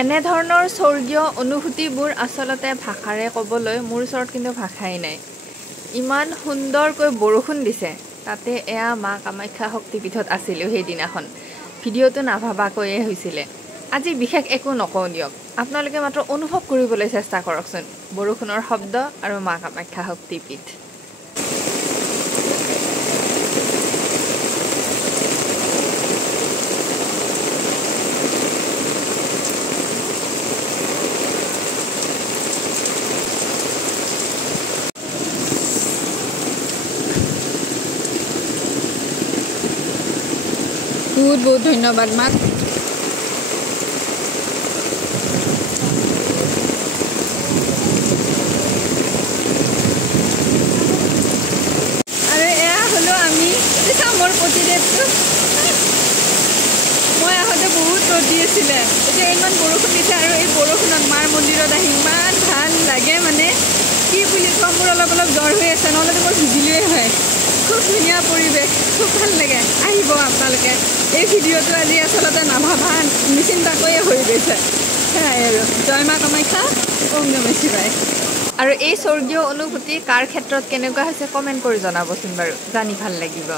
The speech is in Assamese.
এনে ধৰণৰ স্বৰ্গীয় অনুভূতিবোৰ আচলতে ভাষাৰে ক'বলৈ মোৰ ওচৰত কিন্তু ভাষাই নাই। ইমান সুন্দৰকৈ বৰষুণ দিছে, তাতে এয়া মা কামাখ্যা শক্তিপীঠত আছিলোঁ সেইদিনাখন। ভিডিঅ'টো নাভাবাকৈয়ে হৈছিলে। আজি বিশেষ একো নকওঁ দিয়ক, আপোনালোকে মাত্ৰ অনুভৱ কৰিবলৈ চেষ্টা কৰকচোন বৰষুণৰ শব্দ আৰু মা কামাখ্যা শক্তিপীঠ। বহুত বহুত ধন্যবাদ মাক। আৰু এয়া হলো আমি মোৰ প্ৰতিদেৱটো। মই আহোঁতে বহুত ৰ'দ দি আছিলে, এতিয়া ইমান বৰষুণ দিছে আৰু এই বৰষুণত মাৰ মন্দিৰত আহি ইমান ভাল লাগে, মানে কি বুলি ক'ম, মোৰ অলপ জ্বৰ হৈ আছে, নহ'লেতো মই ভিজিলোৱে হয়। খুব ধুনীয়া পৰিৱেশ, খুব ভাল লাগে। আহিব আপোনালোকে। এই ভিডিঅ'টো আজি আচলতে নাভাবা নিচিন্তাকৈয়ে হৈ গৈছে। সেয়াই আৰু জয় মা কামাখ্যা, ওম নমঃ শিৱায়। আৰু এই স্বৰ্গীয় অনুভূতি কাৰ ক্ষেত্ৰত কেনেকুৱা হৈছে কমেণ্ট কৰি জনাবচোন বাৰু, জানি ভাল লাগিব।